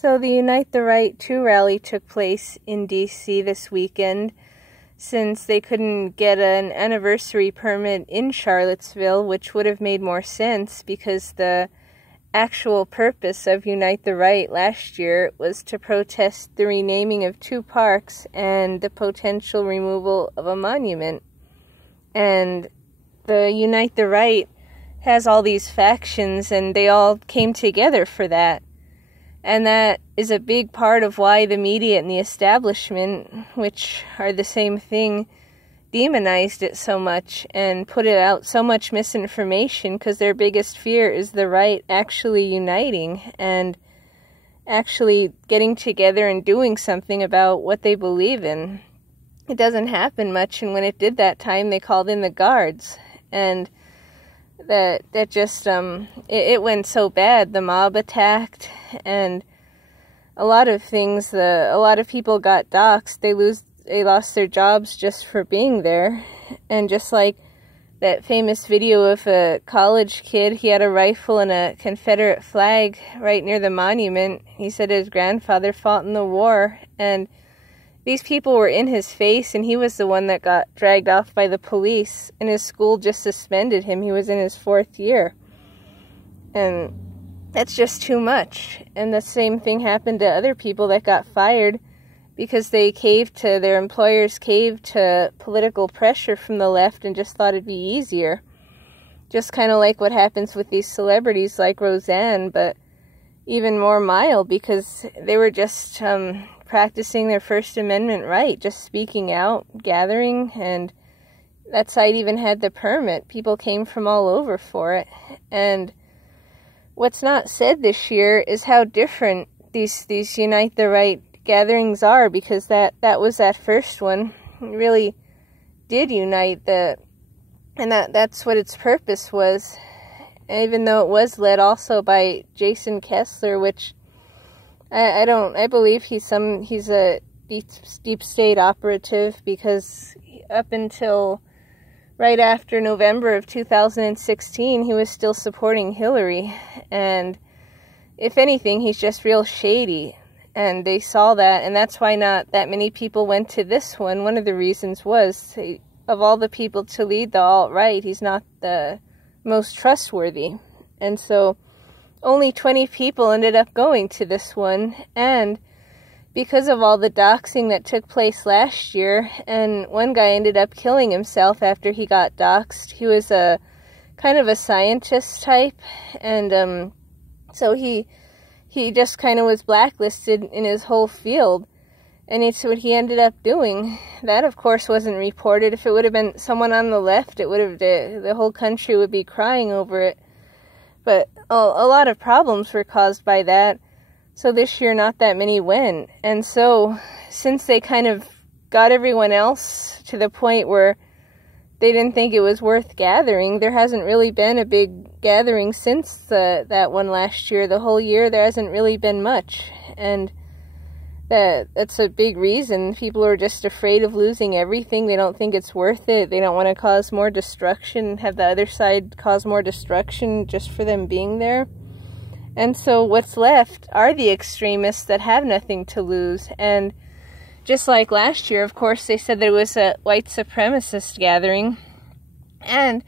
So the Unite the Right 2 rally took place in D.C. this weekend, since they couldn't get an anniversary permit in Charlottesville, which would have made more sense because the actual purpose of Unite the Right last year was to protest the renaming of 2 parks and the potential removal of a monument. And the Unite the Right has all these factions, and they all came together for that. And that is a big part of why the media and the establishment, which are the same thing, demonized it so much and put it out so much misinformation, because their biggest fear is the right actually uniting and actually getting together and doing something about what they believe in. It doesn't happen much, and when it did that time, they called in the guards, and that just it went so bad. The mob attacked, and a lot of things. A lot of people got doxxed. They lost their jobs just for being there. And just like that famous video of a college kid, he had a rifle and a Confederate flag right near the monument. He said his grandfather fought in the war, and these people were in his face, and he was the one that got dragged off by the police, and his school just suspended him. He was in his 4th year. And that's just too much. And the same thing happened to other people that got fired because they their employers caved to political pressure from the left and just thought it'd be easier. Just kind of like what happens with these celebrities like Roseanne, but even more mild, because they were just practicing their First Amendment right, just speaking out, gathering, and that site even had the permit. People came from all over for it. And what's not said this year is how different these Unite the Right gatherings are, because that was that first one. It really did unite and that's what its purpose was. And even though it was led also by Jason Kessler, which I believe he's a deep state operative, because up until right after November of 2016, he was still supporting Hillary. And if anything, he's just real shady. And they saw that, and that's why not that many people went to this one. One of the reasons was, of all the people to lead the alt-right, he's not the most trustworthy. And so only 20 people ended up going to this one, and because of all the doxing that took place last year, and one guy ended up killing himself after he got doxed. He was a kind of a scientist type, and so he just kind of was blacklisted in his whole field, and it's what he ended up doing. That, of course, wasn't reported. If it would have been someone on the left, it would have the whole country would be crying over it. But a lot of problems were caused by that. So this year, not that many went. And so, since they kind of got everyone else to the point where they didn't think it was worth gathering, there hasn't really been a big gathering since that one last year. The whole year, there hasn't really been much. And that's a big reason. People are just afraid of losing everything. They don't think it's worth it. They don't want to cause more destruction, have the other side cause more destruction just for them being there. And so what's left are the extremists that have nothing to lose. And just like last year, of course, they said there was a white supremacist gathering. And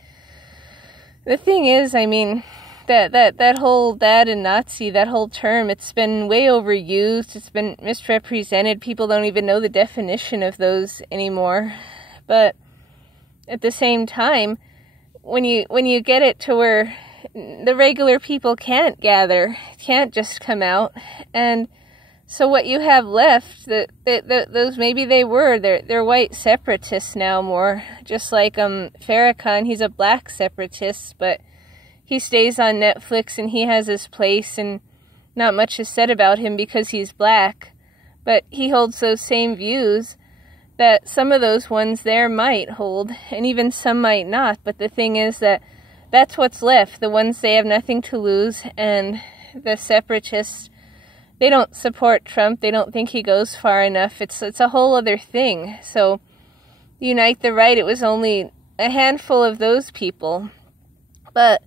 the thing is, I mean, that whole dad and Nazi, that whole term, it's been way overused. It's been misrepresented. People don't even know the definition of those anymore. But at the same time, when you get it to where the regular people can't gather, can't just come out, and so what you have left, those maybe they're white separatists now more, just like Farrakhan. He's a black separatist, but he stays on Netflix and he has his place, and not much is said about him because he's black. But he holds those same views that some of those ones there might hold, and even some might not. But the thing is that's what's left. The ones they have nothing to lose, and the separatists, they don't support Trump. They don't think he goes far enough. It's a whole other thing. So Unite the Right, it was only a handful of those people. But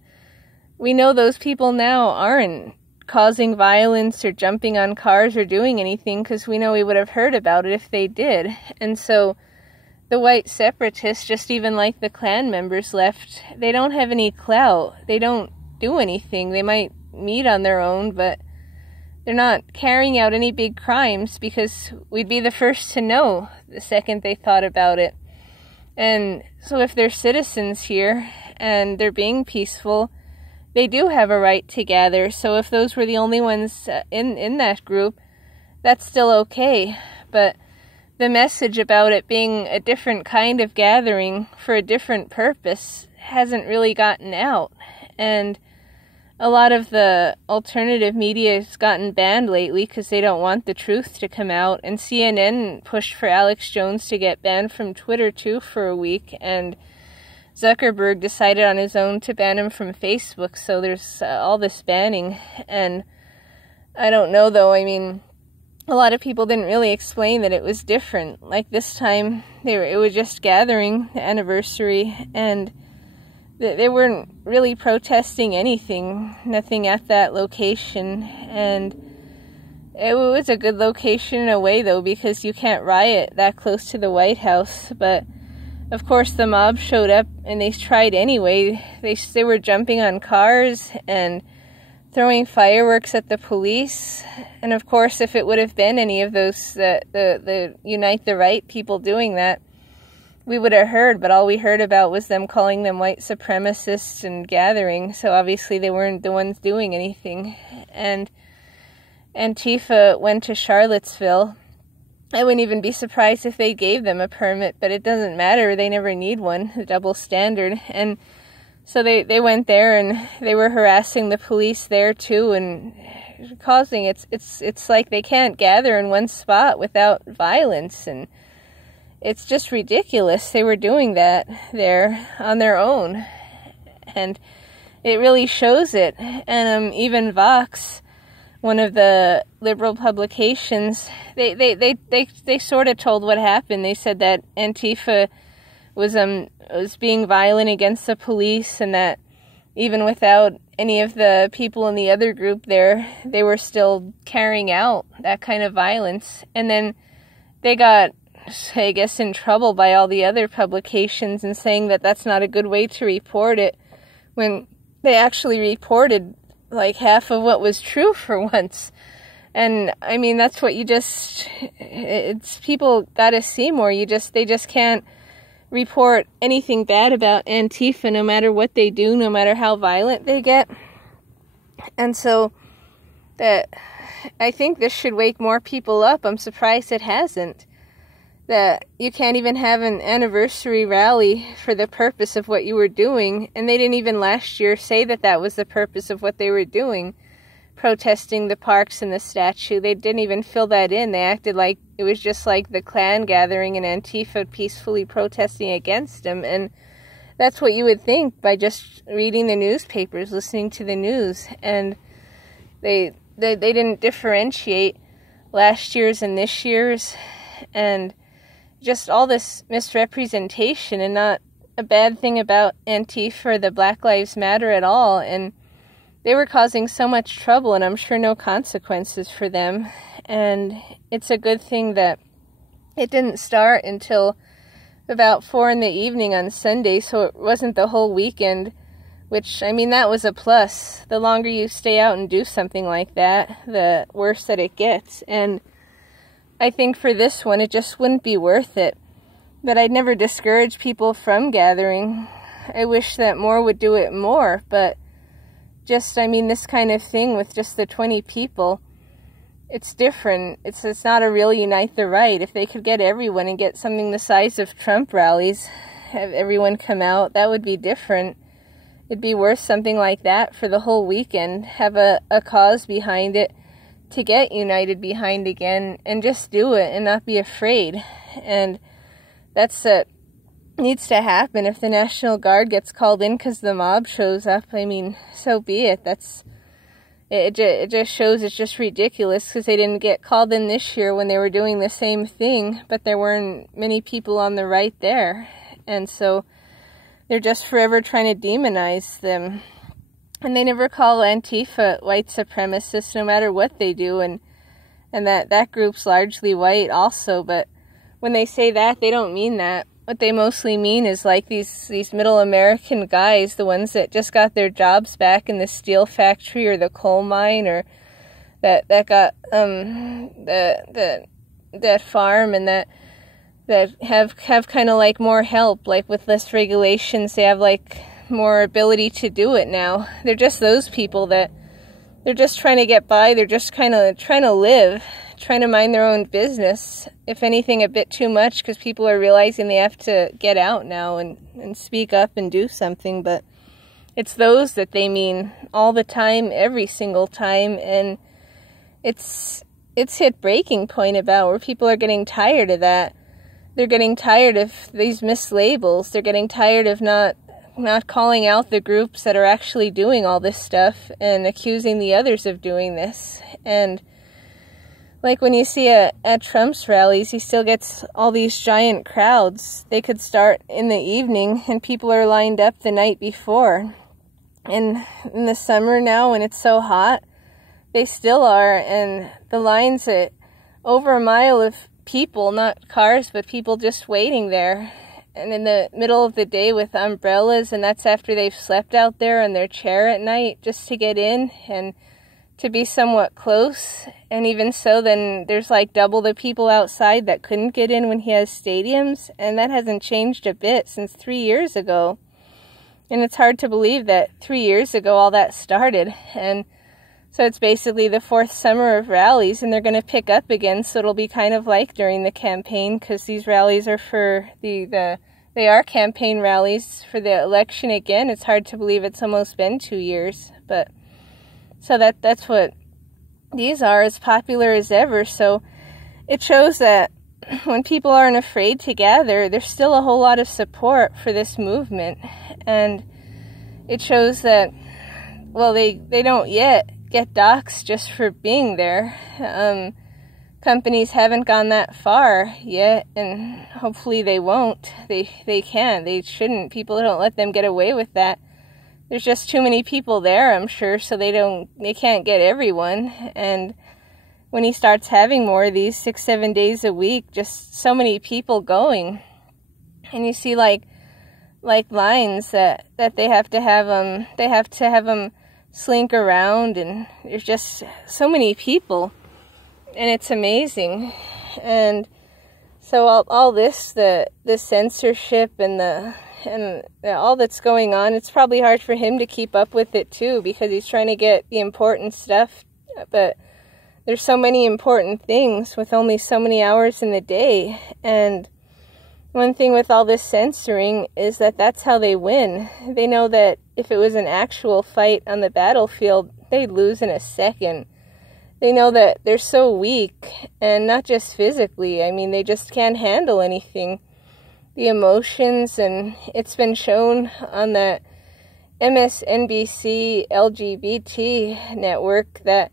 we know those people now aren't causing violence or jumping on cars or doing anything, because we know we would have heard about it if they did. And so the white separatists, just even like the Klan members left, they don't have any clout. They don't do anything. They might meet on their own, but they're not carrying out any big crimes, because we'd be the first to know the second they thought about it. And so if they're citizens here and they're being peaceful, they do have a right to gather. So if those were the only ones in that group, that's still okay. But the message about it being a different kind of gathering for a different purpose hasn't really gotten out. And a lot of the alternative media has gotten banned lately because they don't want the truth to come out. And CNN pushed for Alex Jones to get banned from Twitter too for a week. And Zuckerberg decided on his own to ban him from Facebook. So there's all this banning. And I don't know though, I mean, a lot of people didn't really explain that it was different. Like this time, it was just gathering, the anniversary, and they weren't really protesting anything, nothing at that location. And it was a good location in a way, though, because you can't riot that close to the White House. But of course, the mob showed up, and they tried anyway. They were jumping on cars and throwing fireworks at the police. And of course, if it would have been any of those the Unite the Right people doing that, we would have heard. But all we heard about was them calling them white supremacists and gathering. So obviously they weren't the ones doing anything. And Antifa went to Charlottesville. I wouldn't even be surprised if they gave them a permit, but it doesn't matter. They never need one, the double standard. And so they went there, and they were harassing the police there too, and causing it's like they can't gather in one spot without violence, and it's just ridiculous. They were doing that there on their own, and it really shows it. And even Vox, one of the liberal publications, they sort of told what happened. They said that Antifa was being violent against the police, and that even without any of the people in the other group there, they were still carrying out that kind of violence. And then they got, I guess, in trouble by all the other publications and saying that that's not a good way to report it, when they actually reported like half of what was true for once. And I mean, that's what it's people gotta see more. They just can't report anything bad about Antifa, no matter what they do, no matter how violent they get. And so that I think this should wake more people up. I'm surprised it hasn't. That you can't even have an anniversary rally for the purpose of what you were doing. And they didn't even last year say that that was the purpose of what they were doing, protesting the parks and the statue. They didn't even fill that in. They acted like it was just like the Klan gathering and Antifa peacefully protesting against them. And that's what you would think by just reading the newspapers, listening to the news. And they didn't differentiate last year's and this year's, and just all this misrepresentation. And not a bad thing about Antifa or the Black Lives Matter at all. And they were causing so much trouble, and I'm sure no consequences for them. And it's a good thing that it didn't start until about 4 p.m. on Sunday, so it wasn't the whole weekend, which, I mean, that was a plus. The longer you stay out and do something like that, the worse that it gets. And I think for this one, it just wouldn't be worth it. But I'd never discourage people from gathering. I wish that more would do it more, but just, I mean, this kind of thing with just the 20 people, it's different. It's not a real Unite the Right. If they could get everyone and get something the size of Trump rallies, have everyone come out, that would be different. It'd be worth something like that for the whole weekend. Have a cause behind it to get united behind again, and just do it and not be afraid. And that's what needs to happen. If the National Guard gets called in because the mob shows up, I mean, so be it. It just shows it's just ridiculous, because they didn't get called in this year when they were doing the same thing, but there weren't many people on the right there. And so they're just forever trying to demonize them. And they never call Antifa white supremacists no matter what they do, and that group's largely white also, but when they say that, they don't mean that. What they mostly mean is like these middle American guys, the ones that just got their jobs back in the steel factory or the coal mine, or that got that farm, and that have kind of like more help, like with less regulations, they have like more ability to do it now. They're just those people that they're just trying to get by. They're just kind of trying to live, trying to mind their own business. If anything, a bit too much, because people are realizing they have to get out now and speak up and do something. But it's those that they mean all the time, every single time. And it's hit breaking point about where people are getting tired of that. They're getting tired of these mislabels. They're getting tired of not calling out the groups that are actually doing all this stuff and accusing the others of doing this. And like when you see at Trump's rallies, he still gets all these giant crowds. They could start in the evening and people are lined up the night before. And in the summer now, when it's so hot, they still are. And the lines at over a mile of people, not cars, but people just waiting there. And in the middle of the day with umbrellas, and that's after they've slept out there on their chair at night just to get in and to be somewhat close. And even so, then there's like double the people outside that couldn't get in when he has stadiums, and that hasn't changed a bit since 3 years ago. And it's hard to believe that 3 years ago all that started. And so it's basically the fourth summer of rallies, and they're going to pick up again, so it'll be kind of like during the campaign, because these rallies are for they are campaign rallies for the election again. It's hard to believe it's almost been 2 years, but so that's what these are, as popular as ever. So it shows that when people aren't afraid to gather, there's still a whole lot of support for this movement, and it shows that, well, they don't yet get doxxed just for being there. Companies haven't gone that far yet, and hopefully they won't. They can. They shouldn't. People don't let them get away with that. There's just too many people there, I'm sure, so they can't get everyone. And when he starts having more of these 6-7 days a week, just so many people going, and you see like lines that they have to have them slink around, and there's just so many people, and it's amazing. And so all this, the censorship and all that's going on, it's probably hard for him to keep up with it too, because he's trying to get the important stuff, but there's so many important things with only so many hours in the day. And one thing with all this censoring is that that's how they win. They know that if it was an actual fight on the battlefield, they'd lose in a second. They know that they're so weak, and not just physically. I mean, they just can't handle anything. The emotions, and it's been shown on that MSNBC LGBT network that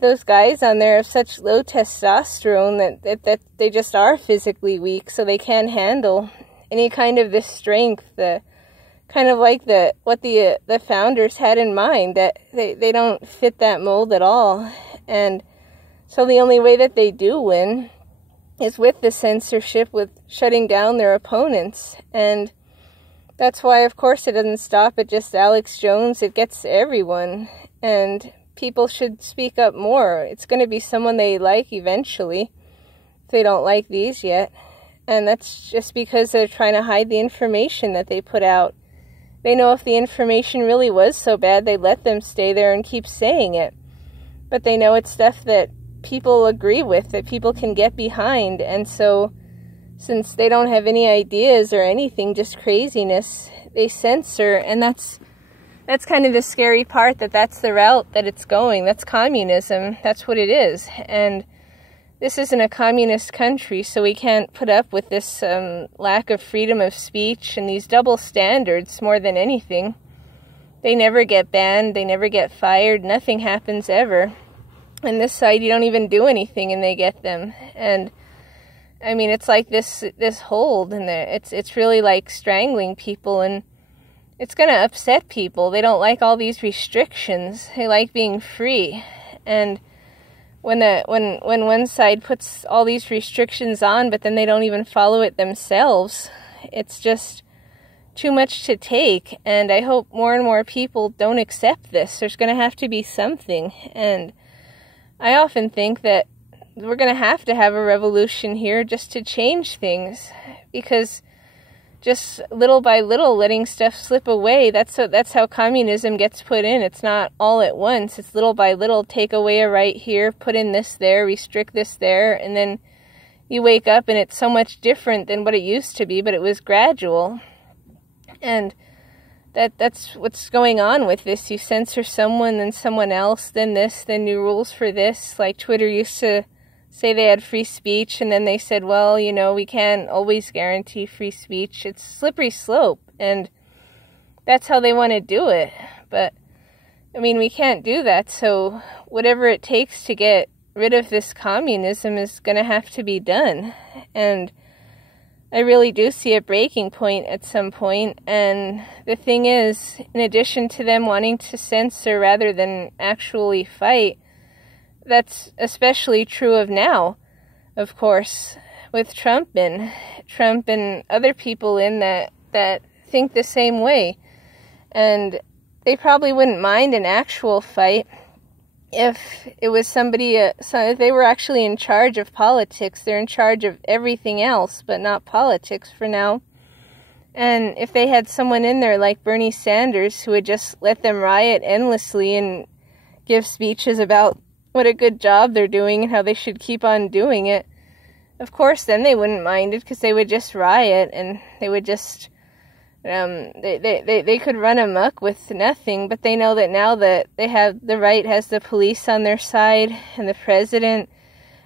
those guys on there have such low testosterone that they just are physically weak, so they can't handle any kind of this strength, kind of like what the founders had in mind, that they don't fit that mold at all. And so the only way that they do win is with the censorship, with shutting down their opponents. And that's why, of course, it doesn't stop at just Alex Jones. It gets everyone, and people should speak up more. It's going to be someone they like eventually, if they don't like these yet. And that's just because they're trying to hide the information that they put out. They know if the information really was so bad, they'd let them stay there and keep saying it. But they know it's stuff that people agree with, that people can get behind. And so, since they don't have any ideas or anything, just craziness, they censor. And that's kind of the scary part, that's the route that it's going. That's communism. That's what it is. And this isn't a communist country, so we can't put up with this lack of freedom of speech and these double standards more than anything. They never get banned. They never get fired. Nothing happens ever. And this side, you don't even do anything and they get them. And I mean, it's like this hold, and it's really like strangling people. And it's going to upset people. They don't like all these restrictions. They like being free. And when one side puts all these restrictions on, but then they don't even follow it themselves, it's just too much to take. And I hope more and more people don't accept this. There's going to have to be something. And I often think that we're going to have a revolution here just to change things, because just little by little letting stuff slip away, that's how communism gets put in. It's not all at once. It's little by little, take away a right here, put in this there, restrict this there, and then you wake up and it's so much different than what it used to be, but it was gradual. And that's what's going on with this. You censor someone, then someone else, then this, then new rules for this. Like Twitter used to say they had free speech, and then they said, well, you know, we can't always guarantee free speech. It's a slippery slope, and that's how they want to do it. But, I mean, we can't do that, so whatever it takes to get rid of this communism is going to have to be done. And I really do see a breaking point at some point, and the thing is, in addition to them wanting to censor rather than actually fight, that's especially true of now, of course, with Trump and other people in that think the same way. And they probably wouldn't mind an actual fight if it was somebody, if they were actually in charge of politics. They're in charge of everything else, but not politics for now. And if they had someone in there like Bernie Sanders who would just let them riot endlessly and give speeches about what a good job they're doing and how they should keep on doing it, of course then they wouldn't mind it, because they would just riot and they would just they could run amok with nothing. But they know that now that they have the right, has the police on their side and the president,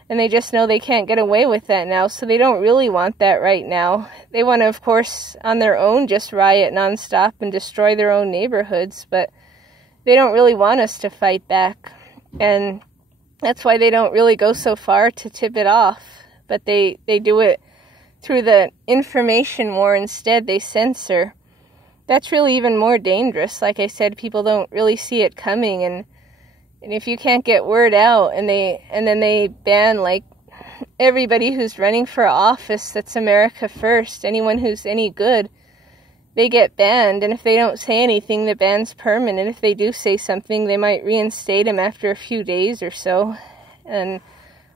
and they just know they can't get away with that now, so they don't really want that right now. They want to, of course, on their own just riot nonstop and destroy their own neighborhoods, but they don't really want us to fight back. And that's why they don't really go so far to tip it off. But they do it through the information war instead. They censor. That's really even more dangerous. Like I said, people don't really see it coming. And if you can't get word out, and then they ban, like, everybody who's running for office that's America First, anyone who's any good, they get banned. And if they don't say anything, the ban's permanent. If they do say something, they might reinstate them after a few days or so. And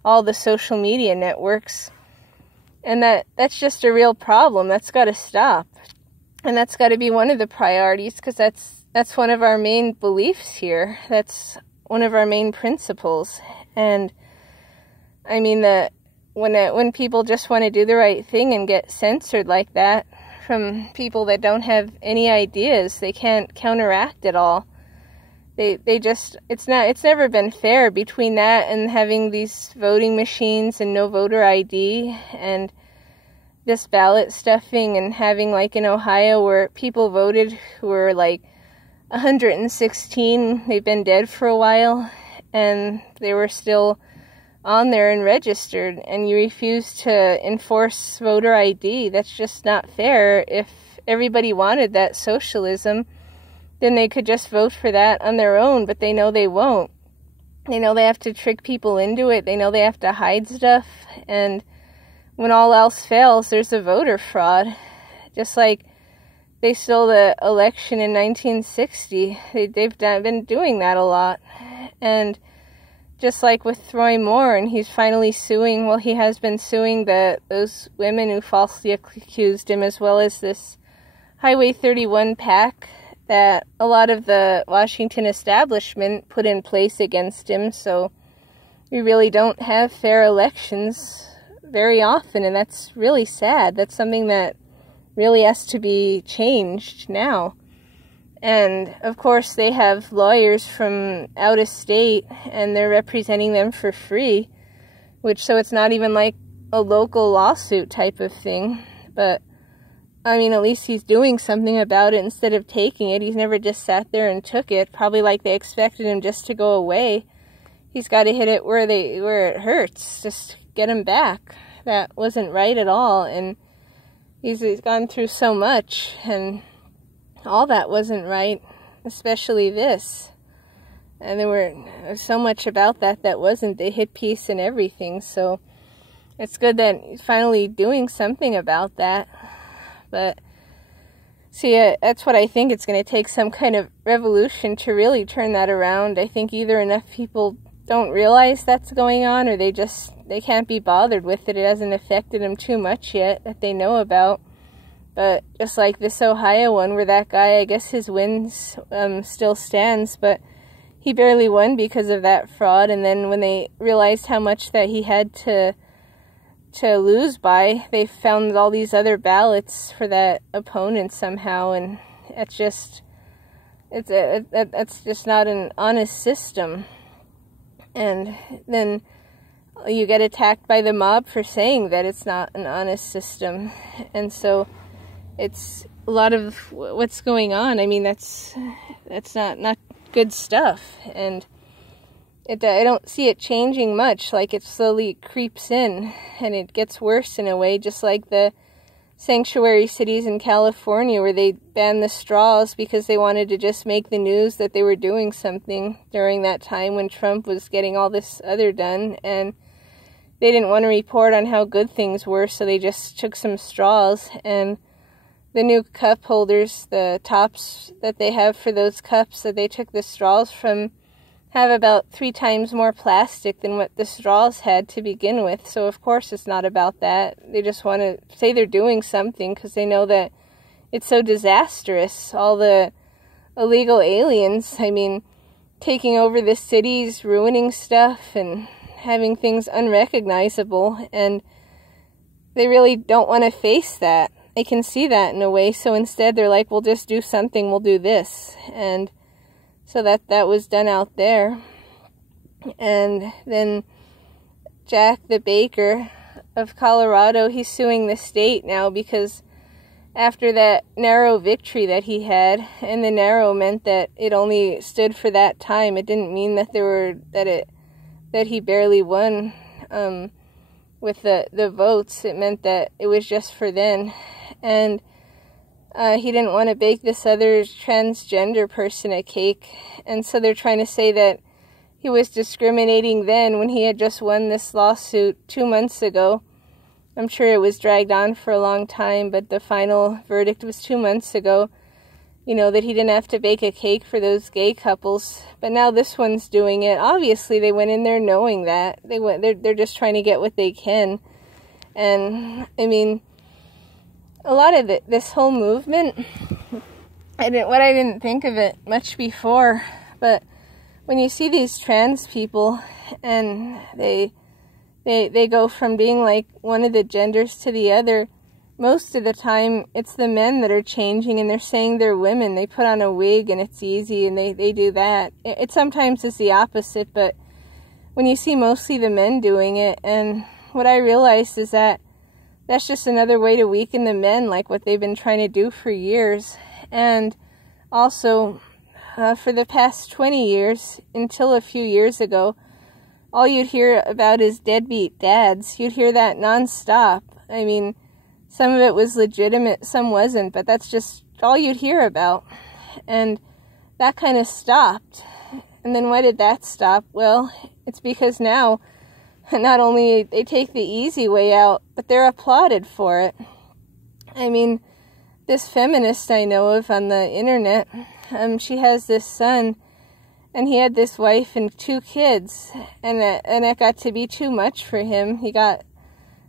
all the social media networks. And that's just a real problem. That's got to stop. And that's got to be one of the priorities, because that's one of our main beliefs here. That's one of our main principles. And I mean that when people just want to do the right thing and get censored like that from people that don't have any ideas, they can't counteract it all. They just, it's never been fair between that and having these voting machines and no voter ID and this ballot stuffing, and having, like in Ohio, where people voted who were like 116, they've been dead for a while, and they were still on there and registered, and you refuse to enforce voter ID. That's just not fair. If everybody wanted that socialism, then they could just vote for that on their own, but they know they won't. They know they have to trick people into it. They know they have to hide stuff, and when all else fails, there's a voter fraud. Just like they stole the election in 1960. They've been doing that a lot. And just like with Roy Moore, and he's finally suing, well, he has been suing those women who falsely accused him, as well as this Highway 31 PAC that a lot of the Washington establishment put in place against him. So we really don't have fair elections very often, and that's really sad. That's something that really has to be changed now. And of course they have lawyers from out of state, and they're representing them for free, so it's not even like a local lawsuit type of thing. But I mean, at least he's doing something about it instead of taking it. He's never just sat there and took it, probably like they expected him just to go away. He's got to hit it where it hurts, just get him back. That wasn't right at all, and he's gone through so much, and all that wasn't right, especially this. And there was so much about that wasn't. They hit peace and everything, so it's good that he's finally doing something about that. But see, that's what I think. It's going to take some kind of revolution to really turn that around. I think either enough people don't realize that's going on, or they can't be bothered with it. It hasn't affected them too much yet that they know about. But just like this Ohio one, where that guy, I guess his wins still stands, but he barely won because of that fraud. And then when they realized how much that he had to lose by, they found all these other ballots for that opponent somehow, and it's just not an honest system. And then you get attacked by the mob for saying that it's not an honest system. And so it's a lot of what's going on. I mean, that's not good stuff. And I don't see it changing much. Like, it slowly creeps in, and it gets worse in a way, just like the sanctuary cities in California where they banned the straws because they wanted to just make the news that they were doing something during that time when Trump was getting all this other done, and they didn't want to report on how good things were, so they just took some straws. And the new cup holders, the tops that they have for those cups that they took the straws from, have about 3 times more plastic than what the straws had to begin with. So of course it's not about that. They just want to say they're doing something because they know that it's so disastrous. All the illegal aliens, I mean, taking over the cities, ruining stuff, and having things unrecognizable. And they really don't want to face that. They can see that in a way. So instead they're like, we'll just do something, we'll do this. And so that was done out there. And then Jack the baker of Colorado, he's suing the state now because after that narrow victory that he had, and the narrow meant that it only stood for that time. It didn't mean that that he barely won with the votes. It meant that it was just for then. And he didn't want to bake this other transgender person a cake. And so they're trying to say that he was discriminating then when he had just won this lawsuit 2 months ago. I'm sure it was dragged on for a long time, but the final verdict was 2 months ago. You know, that he didn't have to bake a cake for those gay couples. But now this one's doing it. Obviously, they went in there knowing that. They're just trying to get what they can. And, I mean, a lot of this whole movement, I didn't think of it much before, but when you see these trans people and they go from being like one of the genders to the other, most of the time it's the men that are changing, and they're saying they're women. They put on a wig and it's easy, and they do that. It sometimes is the opposite, but when you see mostly the men doing it, and what I realized is that that's just another way to weaken the men, like what they've been trying to do for years. And also, for the past 20 years, until a few years ago, all you'd hear about is deadbeat dads. You'd hear that nonstop. I mean, some of it was legitimate, some wasn't, but that's just all you'd hear about. And that kind of stopped. And then why did that stop? Well, it's because now, not only they take the easy way out, but they're applauded for it. I mean, this feminist I know of on the internet, she has this son, and he had this wife and 2 kids, and it got to be too much for him. He got,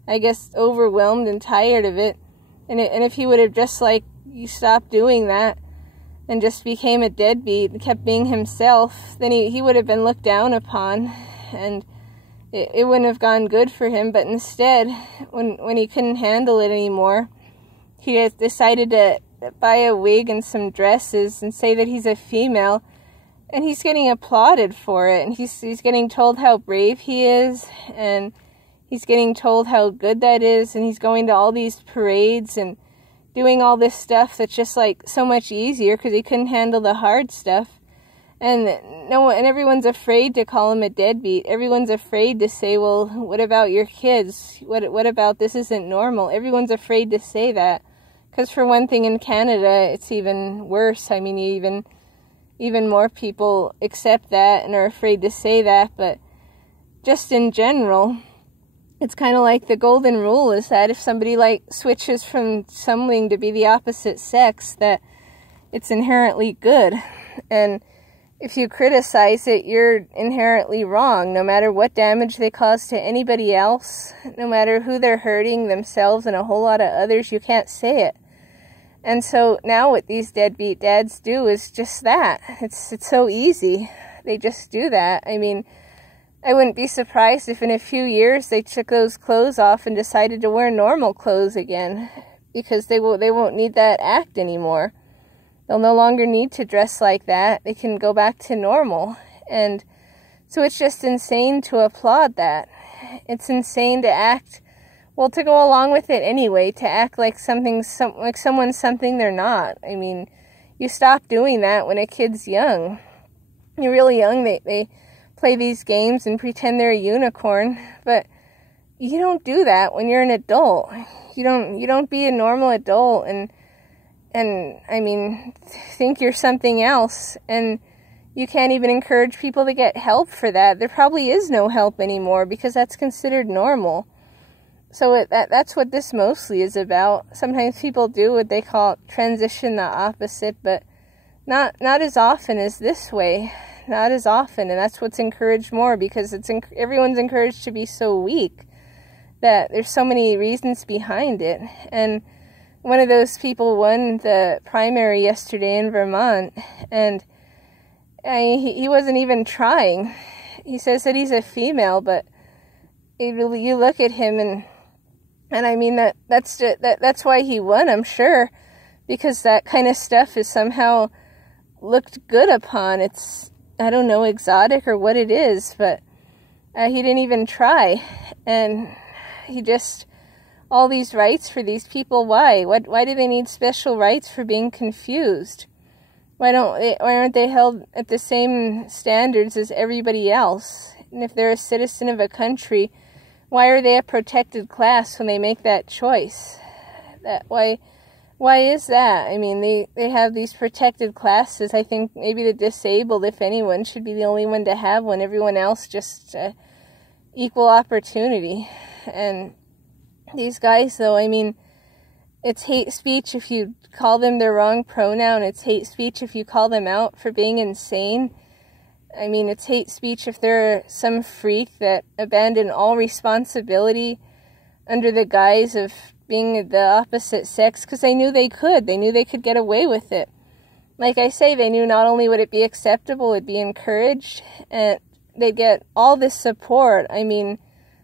I guess, overwhelmed and tired of it. And if he would have just stopped doing that and just became a deadbeat and kept being himself, then he would have been looked down upon, and it wouldn't have gone good for him. But instead, when he couldn't handle it anymore, he has decided to buy a wig and some dresses and say that he's a female, and he's getting applauded for it, and he's getting told how brave he is, and he's getting told how good that is, and he's going to all these parades and doing all this stuff that's just so much easier because he couldn't handle the hard stuff. And everyone's afraid to call him a deadbeat. Everyone's afraid to say, well, what about your kids? What about this isn't normal? Everyone's afraid to say that Because for one thing, in Canada, it's even worse. I mean, even more people accept that and are afraid to say that. But just in general, it's kind of like the golden rule is that if somebody like switches from something to be the opposite sex, that it's inherently good. And if you criticize it, you're inherently wrong, no matter what damage they cause to anybody else, no matter who they're hurting, themselves and a whole lot of others, you can't say it. And so now what these deadbeat dads do is just that. It's so easy. They just do that. I mean, I wouldn't be surprised if in a few years they took those clothes off and decided to wear normal clothes again, because they won't need that act anymore. They'll no longer need to dress like that. They can go back to normal. And so it's just insane to applaud that. It's insane to act, well, to go along with it anyway, to act like like someone's something they're not. I mean, you stop doing that when a kid's young. You're really young, they play these games and pretend they're a unicorn, but you don't do that when you're an adult. You don't be a normal adult and I mean, think you're something else, and you can't even encourage people to get help for that. There probably is no help anymore because that's considered normal. So that's what this mostly is about. Sometimes people do what they call transition the opposite, but not as often as this way. Not as often, and that's what's encouraged more, because everyone's encouraged to be so weak that there's so many reasons behind it. And one of those people won the primary yesterday in Vermont, and he wasn't even trying. He says that he's a female, but you look at him and I mean that's why he won, I'm sure, because that kind of stuff is somehow looked good upon. It's, I don't know, exotic or what it is, but he didn't even try, and he just, all these rights for these people. Why do they need special rights for being confused? Why aren't they held at the same standards as everybody else? And if they're a citizen of a country, why are they a protected class when they make that choice? Why is that? I mean, they have these protected classes. I think maybe the disabled, if anyone, should be the only one to have one. Everyone else just equal opportunity. And these guys, though, I mean, it's hate speech if you call them their wrong pronoun. It's hate speech if you call them out for being insane. I mean, it's hate speech if they're some freak that abandoned all responsibility under the guise of being the opposite sex, because they knew they could. They knew they could get away with it. Like I say, they knew not only would it be acceptable, it would be encouraged, and they'd get all this support. I mean,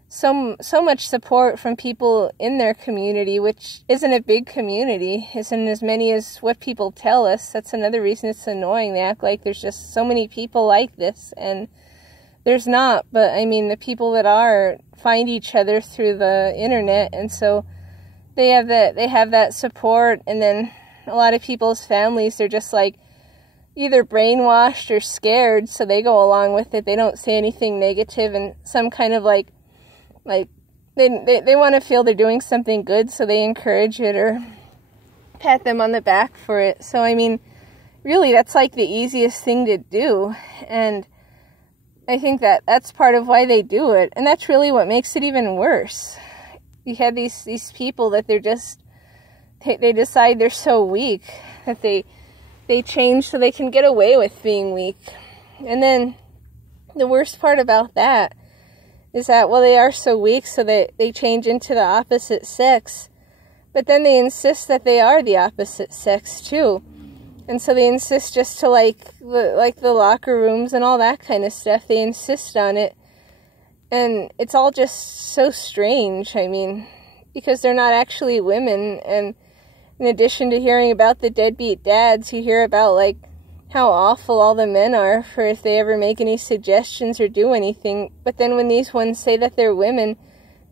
so much support from people in their community, which isn't a big community, isn't as many as what people tell us. That's another reason it's annoying. They act like there's just so many people like this, and there's not. But I mean, the people that are find each other through the internet, and so they have that support. And then a lot of people's families, they're just like either brainwashed or scared, so they go along with it. They don't say anything negative, and some kind of like they want to feel they're doing something good, so they encourage it or pat them on the back for it. So I mean, really, that's like the easiest thing to do, and I think that's part of why they do it, and that's really what makes it even worse. You have these people that they're just, they decide they're so weak that they change so they can get away with being weak. And then the worst part about that is that, well, they are so weak, so they change into the opposite sex, but then they insist that they are the opposite sex too. And so they insist just to like the locker rooms and all that kind of stuff. They insist on it. And it's all just so strange, I mean, because they're not actually women. And in addition to hearing about the deadbeat dads, you hear about, like, how awful all the men are for if they ever make any suggestions or do anything. But then when these ones say that they're women,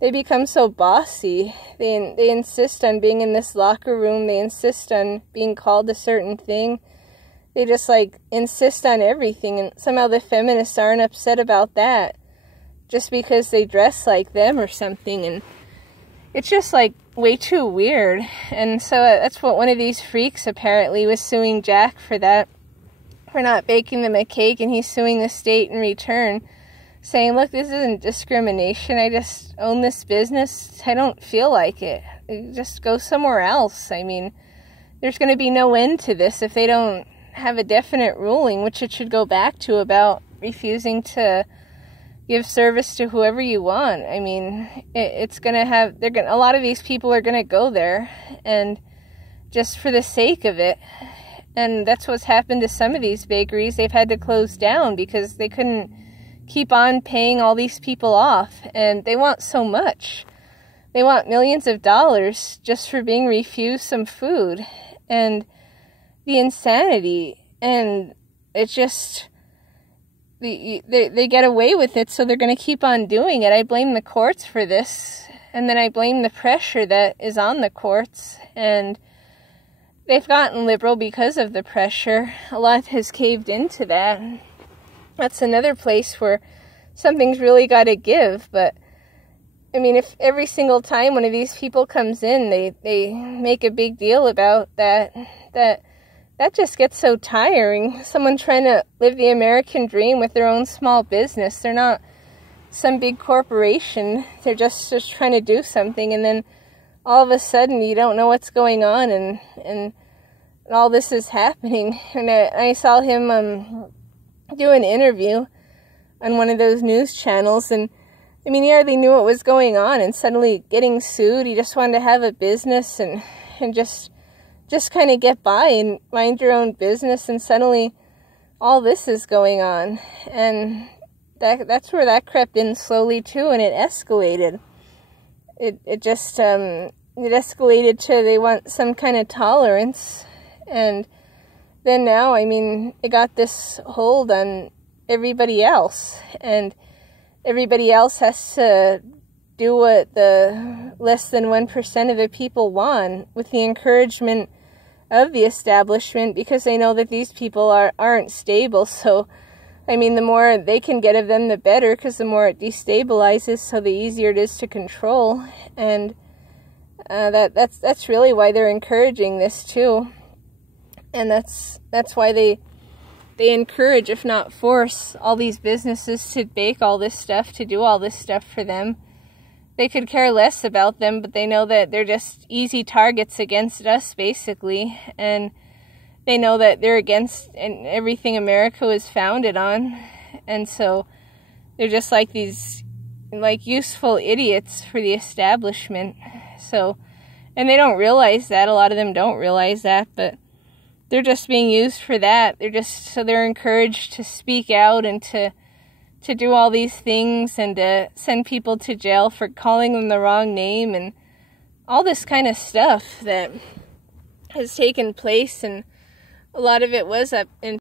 they become so bossy. They insist on being in this locker room. They insist on being called a certain thing. They just, like, insist on everything. And somehow the feminists aren't upset about that, just because they dress like them or something. And it's just like way too weird. And so that's what one of these freaks apparently was suing Jack for that, for not baking them a cake, and he's suing the state in return, saying, look, this isn't discrimination. I just own this business. I don't feel like it. Just go somewhere else. I mean, there's going to be no end to this if they don't have a definite ruling, which it should go back to, about refusing to give service to whoever you want. I mean, it's going to have, a lot of these people are going to go there, and just for the sake of it. And that's what's happened to some of these bakeries. They've had to close down because they couldn't keep on paying all these people off. And they want so much. They want millions of dollars just for being refused some food. And the insanity. And it's just, they get away with it, so they're going to keep on doing it. I blame the courts for this. And then I blame the pressure that is on the courts. And they've gotten liberal because of the pressure. A lot has caved into that. That's another place where something's really got to give. But, I mean, if every single time one of these people comes in, they make a big deal about that just gets so tiring. Someone trying to live the American dream with their own small business. They're not some big corporation. They're just trying to do something, and then all of a sudden you don't know what's going on, and all this is happening. And I saw him do an interview on one of those news channels, and I mean, he hardly knew what was going on, and suddenly getting sued. He just wanted to have a business and just kind of get by and mind your own business, and suddenly all this is going on. And that's where that crept in slowly too, and it escalated. It escalated to they want some kind of tolerance. And then now, I mean, it got this hold on everybody else. And everybody else has to do what the less than 1% of the people want, with the encouragement of the establishment, because they know that these people aren't stable. So, I mean, the more they can get of them, the better, because the more it destabilizes, so the easier it is to control. And that's really why they're encouraging this too. And that's why they encourage, if not force, all these businesses to bake all this stuff, to do all this stuff for them. They could care less about them, but they know that they're just easy targets against us, basically. And they know that they're against everything America was founded on. And so they're just like these, like, useful idiots for the establishment. So, and they don't realize that. A lot of them don't realize that, but they're just being used for that. They're encouraged to speak out and to do all these things, and to send people to jail for calling them the wrong name, and all this kind of stuff that has taken place. And a lot of it was up in